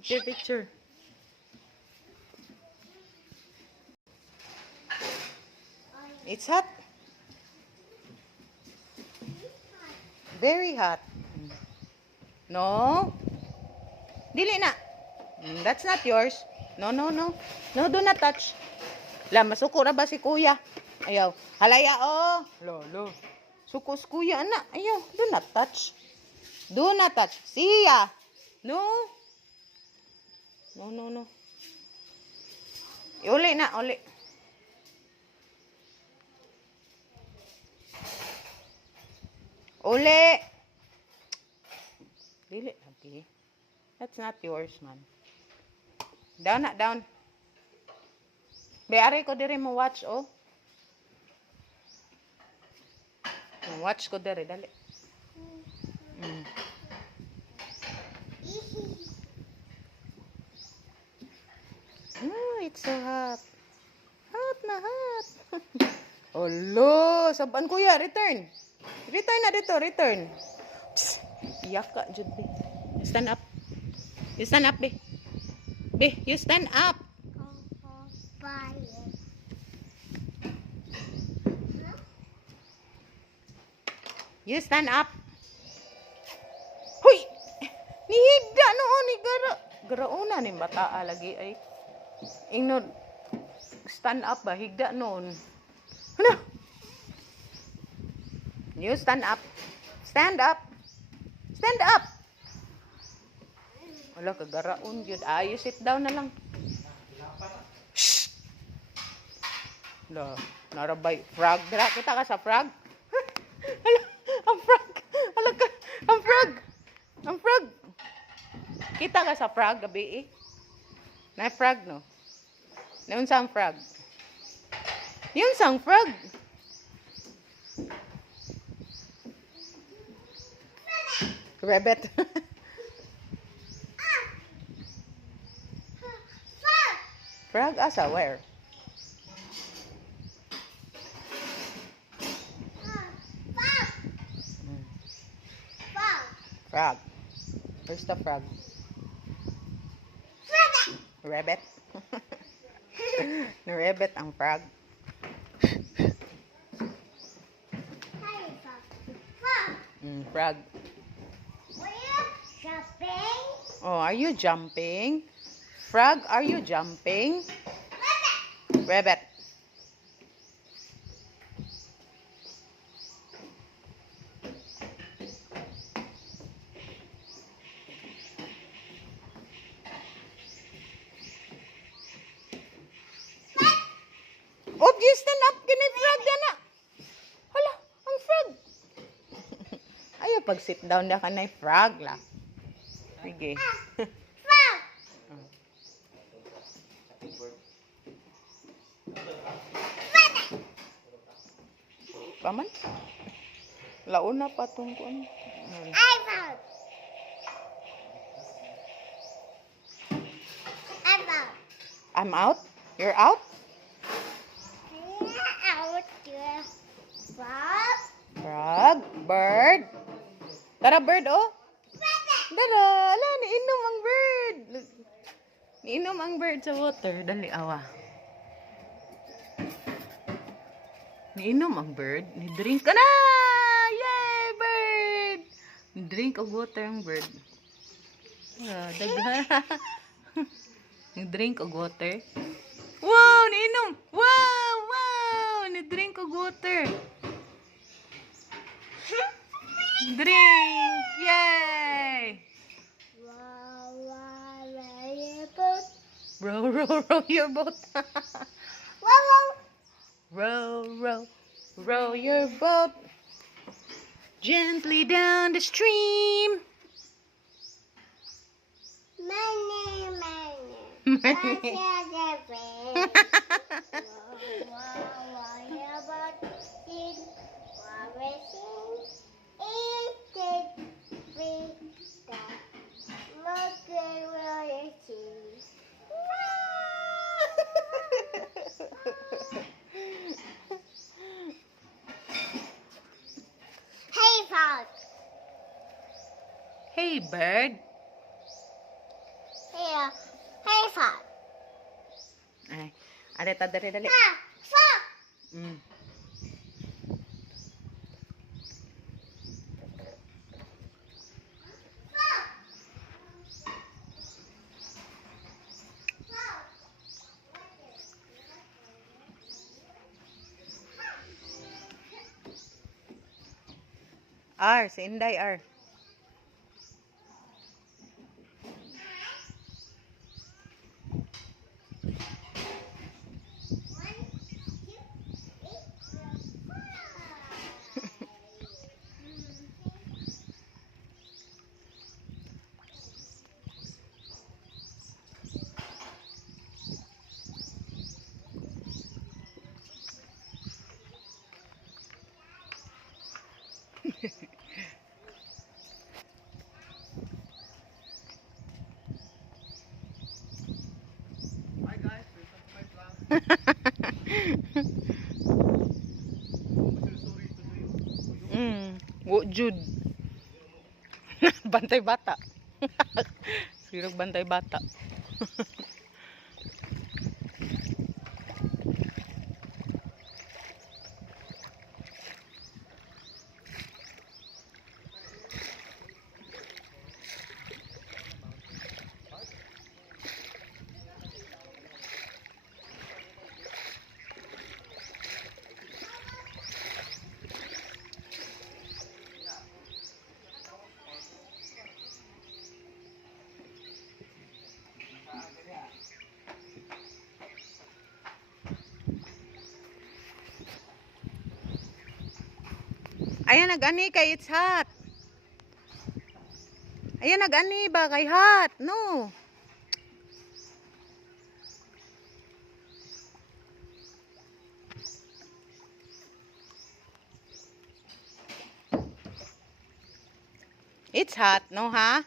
Picture, picture. It's hot. Very hot. No. Dili na. That's not yours. No, no, no. No, do not touch. La, masuko na ba si kuya? Ayaw. Halaya, oh. Lo. Suko si kuya, anak. Ayaw. Do not touch. Do not touch. Siya. No. No, no, no. Uli na, uli. Uli. Dili lagi. That's not yours, man. Down na, down. Beari ko diri mo watch, oh. Watch ko diri, dali. Oh, it's so hot. Hot na hot. Olo, saban kuya, return. Return na dito, return. Psst, iyak ka, Jud, be. Stand up. You stand up, be. Be, you stand up. You stand up. Huy! Nihigda noon ni gara. Garauna ni bataa lagi ay. Ingno stand up ba higda noon. Ano? You stand up. Stand up. Stand up. Wala ka garaon gyud. You sit down na lang. Shh. La, narabay frog. Dira kita ka sa frog. Hala, ang frog. Hala ka, ang frog. Ang frog. Kita ka sa frog gabi eh. Na frog no. Naun sang frog. Yun sang frog. Rabbit. Frog asa where? Frog. Where's the frog? Rabbit. No rabbit ang frog. Frog. Jumping? Oh, are you jumping? Frog, are you jumping? Rabbit. Oh, you stand up. Kini frog na. Hala, ang frog. Ayaw pag sit down na ka na frog la. Sige. Frog! Paman? Launa pa tong kuan. I found! I found! I'm out? You're out? Out there. Frog! Frog, bird. Tara bird oh. Dara, ala niinom ang bird. Niinom ang bird sa water, dali awa. Niinom ang bird, ni-drink ka na. Yay, bird. Ni-drink og water ang bird. Ah, daghan. Ni-drink og water. Wow, niinom. Wow, ni-drink og water. Drink! Yay! Row, row your boat. Row your boat gently down the stream. Hey, frog. Hey, bird. Hey, Areta, dali, dali. Ah, frog. Mm. R, si Inday, R. Hi guys, welcome to my vlog. Sorry to do you. Wo Jud. Bantay bata. Sirog bantay bata. Ayan nag-ani kay it's hot. Ayan nag-ani ba kay hot? No. It's hot, no ha?